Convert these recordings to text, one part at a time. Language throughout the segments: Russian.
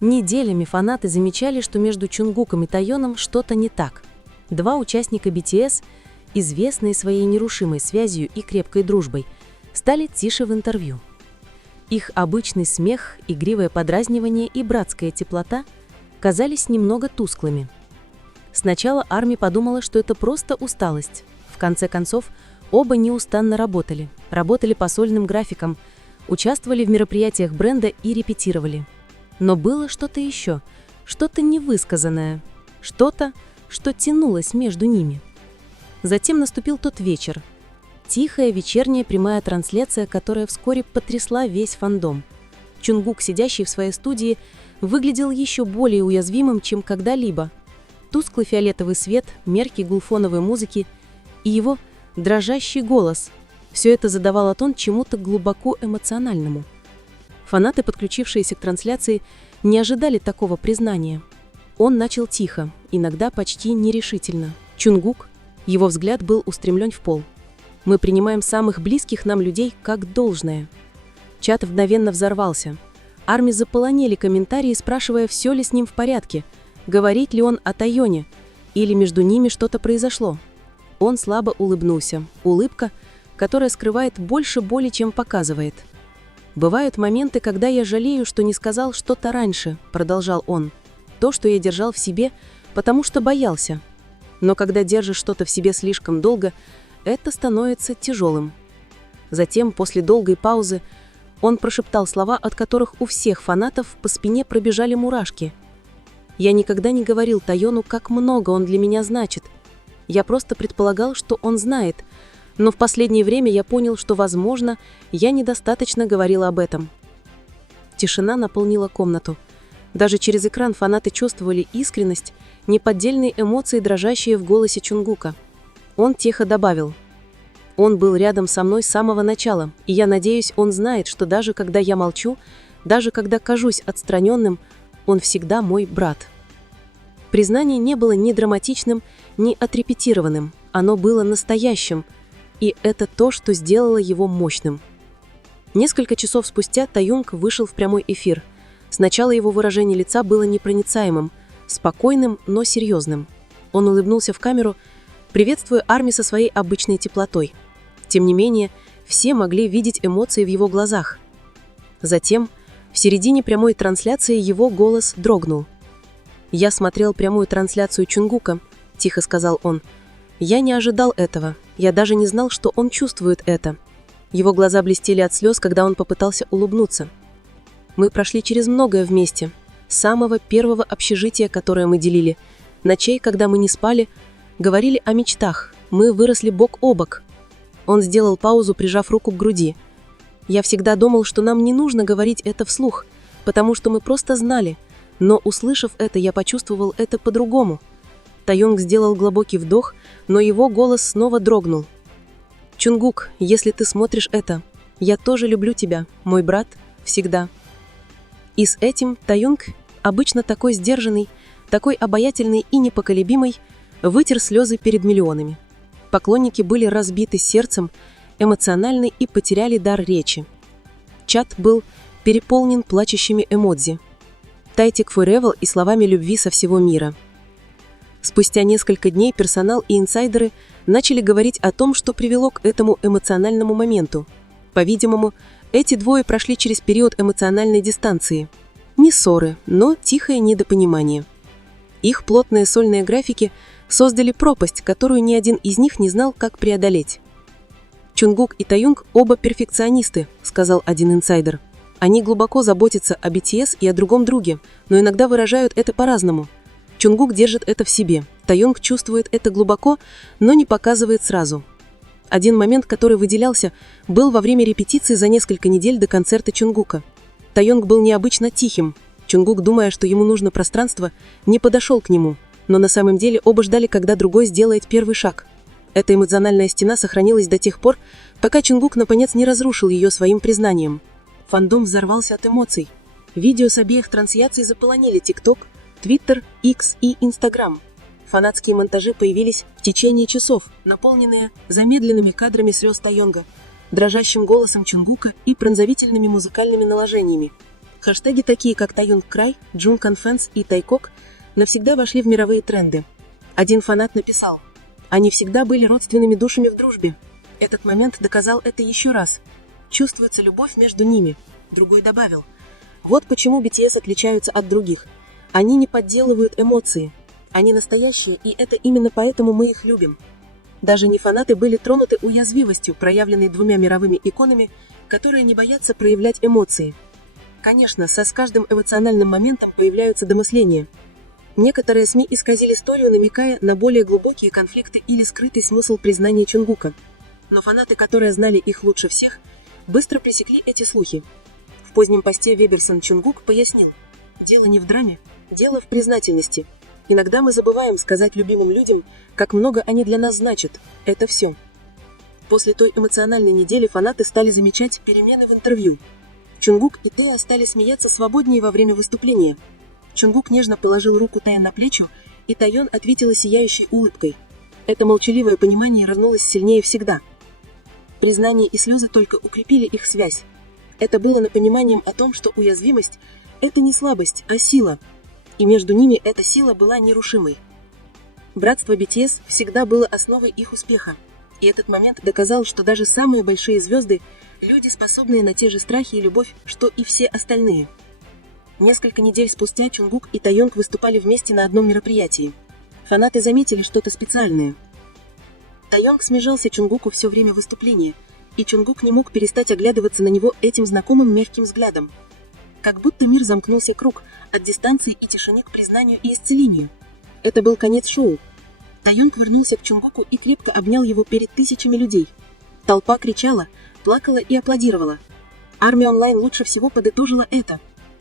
Неделями фанаты замечали, что между Чунгуком и Тайоном что-то не так. Два участника BTS, известные своей нерушимой связью и крепкой дружбой, стали тише в интервью. Их обычный смех, игривое подразнивание и братская теплота казались немного тусклыми. Сначала ARMY подумала, что это просто усталость. В конце концов, оба неустанно работали по сольным графикам, участвовали в мероприятиях бренда и репетировали. Но было что-то еще, что-то невысказанное, что-то, что тянулось между ними. Затем наступил тот вечер. Тихая вечерняя прямая трансляция, которая вскоре потрясла весь фандом. Чунгук, сидящий в своей студии, выглядел еще более уязвимым, чем когда-либо. Тусклый фиолетовый свет, мерки гулфоновой музыки и его дрожащий голос – все это задавало тон чему-то глубоко эмоциональному. Фанаты, подключившиеся к трансляции, не ожидали такого признания. Он начал тихо, иногда почти нерешительно. Чунгук, его взгляд был устремлен в пол. Мы принимаем самых близких нам людей как должное. Чат мгновенно взорвался. ARMY заполонили комментарии, спрашивая, все ли с ним в порядке, говорит ли он о Тайоне, или между ними что-то произошло. Он слабо улыбнулся. Улыбка, которая скрывает больше боли, чем показывает. «Бывают моменты, когда я жалею, что не сказал что-то раньше», — продолжал он. «То, что я держал в себе, потому что боялся. Но когда держишь что-то в себе слишком долго, это становится тяжелым». Затем, после долгой паузы, он прошептал слова, от которых у всех фанатов по спине пробежали мурашки. «Я никогда не говорил Тайону, как много он для меня значит. Я просто предполагал, что он знает, но в последнее время я понял, что, возможно, я недостаточно говорила об этом». Тишина наполнила комнату. Даже через экран фанаты чувствовали искренность, неподдельные эмоции, дрожащие в голосе Чунгука. Он тихо добавил: «Он был рядом со мной с самого начала, и я надеюсь, он знает, что даже когда я молчу, даже когда кажусь отстраненным, он всегда мой брат». Признание не было ни драматичным, ни отрепетированным, оно было настоящим, и это то, что сделало его мощным. Несколько часов спустя Тайонг вышел в прямой эфир. Сначала его выражение лица было непроницаемым, спокойным, но серьезным. Он улыбнулся в камеру, приветствуя ARMY со своей обычной теплотой. Тем не менее, все могли видеть эмоции в его глазах. Затем, в середине прямой трансляции, его голос дрогнул. «Я смотрел прямую трансляцию Чунгука», — тихо сказал он. «Я не ожидал этого. Я даже не знал, что он чувствует это». Его глаза блестели от слез, когда он попытался улыбнуться. «Мы прошли через многое вместе. С самого первого общежития, которое мы делили. Ночей, когда мы не спали, говорили о мечтах. Мы выросли бок о бок». Он сделал паузу, прижав руку к груди. «Я всегда думал, что нам не нужно говорить это вслух, потому что мы просто знали. Но, услышав это, я почувствовал это по-другому». Тайонг сделал глубокий вдох, но его голос снова дрогнул. «Чунгук, если ты смотришь это, я тоже люблю тебя, мой брат, всегда». И с этим Тайонг, обычно такой сдержанный, такой обаятельный и непоколебимый, вытер слезы перед миллионами. Поклонники были разбиты сердцем, эмоциональны и потеряли дар речи. Чат был переполнен плачущими эмодзи, Тайтик Forever и словами любви со всего мира. Спустя несколько дней персонал и инсайдеры начали говорить о том, что привело к этому эмоциональному моменту. По-видимому, эти двое прошли через период эмоциональной дистанции. Не ссоры, но тихое недопонимание. Их плотные сольные графики создали пропасть, которую ни один из них не знал, как преодолеть. «Чунгук и Тайонг оба перфекционисты», — сказал один инсайдер. «Они глубоко заботятся о BTS и о другом друге, но иногда выражают это по-разному. Чунгук держит это в себе, Тайонг чувствует это глубоко, но не показывает сразу». Один момент, который выделялся, был во время репетиции за несколько недель до концерта Чунгука. Тайонг был необычно тихим. Чунгук, думая, что ему нужно пространство, не подошел к нему, но на самом деле оба ждали, когда другой сделает первый шаг. Эта эмоциональная стена сохранилась до тех пор, пока Чунгук наконец не разрушил ее своим признанием. Фандом взорвался от эмоций. Видео с обеих трансляций заполонили TikTok, Twitter, X и Instagram. Фанатские монтажи появились в течение часов, наполненные замедленными кадрами слез Тайонга, дрожащим голосом Чунгука и пронзительными музыкальными наложениями. Хэштеги такие, как Тайонг Край, Джун Конфенс и Тайкок, навсегда вошли в мировые тренды. Один фанат написал: «Они всегда были родственными душами в дружбе. Этот момент доказал это еще раз. Чувствуется любовь между ними». Другой добавил: «Вот почему BTS отличаются от других. Они не подделывают эмоции. Они настоящие, и это именно поэтому мы их любим». Даже не фанаты были тронуты уязвимостью, проявленной двумя мировыми иконами, которые не боятся проявлять эмоции. Конечно, с каждым эмоциональным моментом появляются домысления. Некоторые СМИ исказили историю, намекая на более глубокие конфликты или скрытый смысл признания Чунгука. Но фанаты, которые знали их лучше всех, быстро пресекли эти слухи. В позднем посте Веберсон Чунгук пояснил: «Дело не в драме, дело в признательности. Иногда мы забываем сказать любимым людям, как много они для нас значат. Это все». После той эмоциональной недели фанаты стали замечать перемены в интервью. Чунгук и Теа стали смеяться свободнее во время выступления. Чунгук нежно положил руку Тае на плечо, и Тайон ответила сияющей улыбкой. Это молчаливое понимание разнулось сильнее всегда. Признание и слезы только укрепили их связь. Это было напоминанием о том, что уязвимость – это не слабость, а сила. И между ними эта сила была нерушимой. Братство BTS всегда было основой их успеха. И этот момент доказал, что даже самые большие звезды – люди, способные на те же страхи и любовь, что и все остальные. Несколько недель спустя Чунгук и Тайонг выступали вместе на одном мероприятии. Фанаты заметили что-то специальное. Тайонг смежался Чунгуку все время выступления, и Чунгук не мог перестать оглядываться на него этим знакомым мягким взглядом. Как будто мир замкнулся круг, от дистанции и тишины к признанию и исцелению. Это был конец шоу. Тайонг вернулся к Чунгуку и крепко обнял его перед тысячами людей. Толпа кричала, плакала и аплодировала. Армия онлайн лучше всего подытожила это.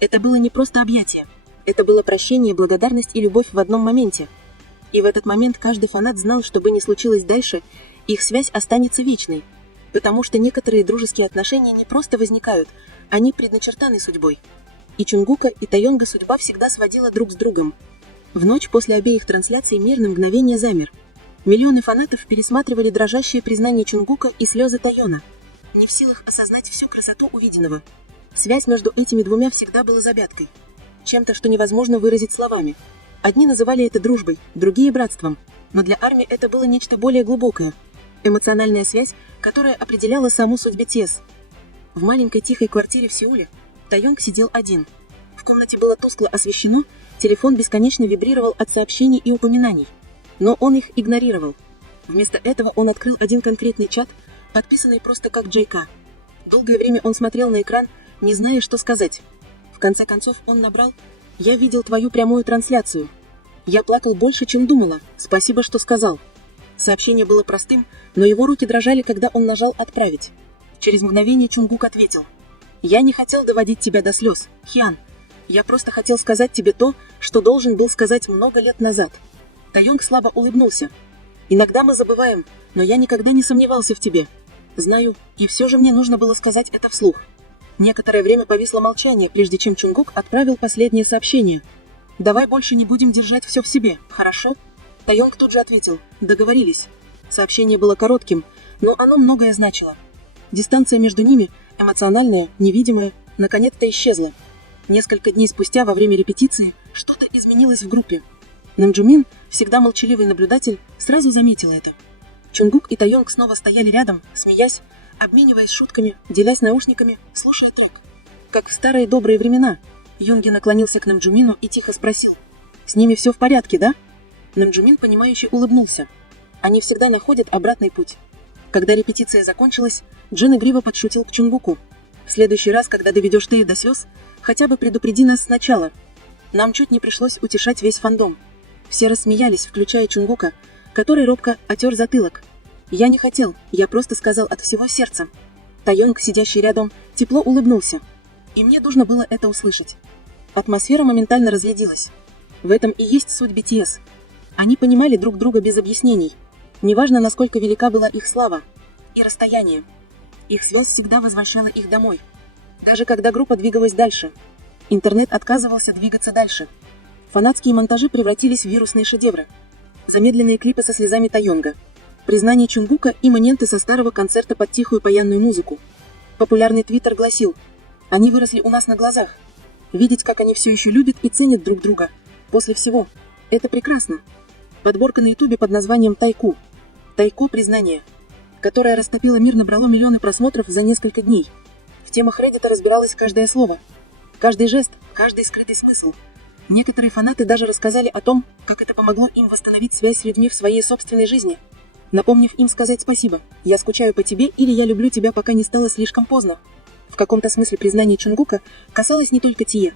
Это было не просто объятие. Это было прощение, благодарность и любовь в одном моменте. И в этот момент каждый фанат знал, что бы ни случилось дальше, их связь останется вечной. Потому что некоторые дружеские отношения не просто возникают, они предначертаны судьбой. И Чунгука, и Тайонга судьба всегда сводила друг с другом. В ночь после обеих трансляций мир на мгновение замер. Миллионы фанатов пересматривали дрожащие признания Чунгука и слезы Тайона, не в силах осознать всю красоту увиденного. Связь между этими двумя всегда была загадкой. Чем-то, что невозможно выразить словами. Одни называли это дружбой, другие – братством. Но для армии это было нечто более глубокое. Эмоциональная связь, которая определяла саму суть BTS. В маленькой тихой квартире в Сеуле Тайонг сидел один. В комнате было тускло освещено, телефон бесконечно вибрировал от сообщений и упоминаний. Но он их игнорировал. Вместо этого он открыл один конкретный чат, подписанный просто как JK. Долгое время он смотрел на экран, не зная, что сказать. В конце концов он набрал: «Я видел твою прямую трансляцию. Я плакал больше, чем думала. Спасибо, что сказал». Сообщение было простым, но его руки дрожали, когда он нажал «Отправить». Через мгновение Чунгук ответил: «Я не хотел доводить тебя до слез, Хиан. Я просто хотел сказать тебе то, что должен был сказать много лет назад». Тайонг слабо улыбнулся. «Иногда мы забываем, но я никогда не сомневался в тебе. Знаю, и все же мне нужно было сказать это вслух». Некоторое время повисло молчание, прежде чем Чунгук отправил последнее сообщение. «Давай больше не будем держать все в себе, хорошо?» Тайонг тут же ответил: «Договорились». Сообщение было коротким, но оно многое значило. Дистанция между ними, эмоциональная, невидимая, наконец-то исчезла. Несколько дней спустя, во время репетиции, что-то изменилось в группе. Намджумин, всегда молчаливый наблюдатель, сразу заметил это. Чунгук и Тайонг снова стояли рядом, смеясь, обмениваясь шутками, делясь наушниками, слушая трек. Как в старые добрые времена. Юнги наклонился к Намджумину и тихо спросил: «С ними все в порядке, да?» Намджумин, понимающе улыбнулся. Они всегда находят обратный путь. Когда репетиция закончилась, Джин игриво подшутил к Чунгуку: «В следующий раз, когда доведешь Тею до слез, хотя бы предупреди нас сначала». Нам чуть не пришлось утешать весь фандом. Все рассмеялись, включая Чунгука, который робко отер затылок. «Я не хотел, я просто сказал от всего сердца». Тайонг, сидящий рядом, тепло улыбнулся. И мне нужно было это услышать. Атмосфера моментально разрядилась. В этом и есть суть BTS. Они понимали друг друга без объяснений. Неважно, насколько велика была их слава и расстояние. Их связь всегда возвращала их домой. Даже когда группа двигалась дальше. Интернет отказывался двигаться дальше. Фанатские монтажи превратились в вирусные шедевры. Замедленные клипы со слезами Тайонга. Признание Чунгука и моменты со старого концерта под тихую паянную музыку. Популярный твиттер гласил: «Они выросли у нас на глазах. Видеть, как они все еще любят и ценят друг друга. После всего. Это прекрасно. Подборка на ютубе под названием «Тайку». «Тайко. Признание», которая растопила мир, набрало миллионы просмотров за несколько дней. В темах Reddit разбиралось каждое слово, каждый жест, каждый скрытый смысл. Некоторые фанаты даже рассказали о том, как это помогло им восстановить связь с людьми в своей собственной жизни, напомнив им сказать спасибо: «Я скучаю по тебе» или «Я люблю тебя, пока не стало слишком поздно». В каком-то смысле признание Чунгука касалось не только Тие.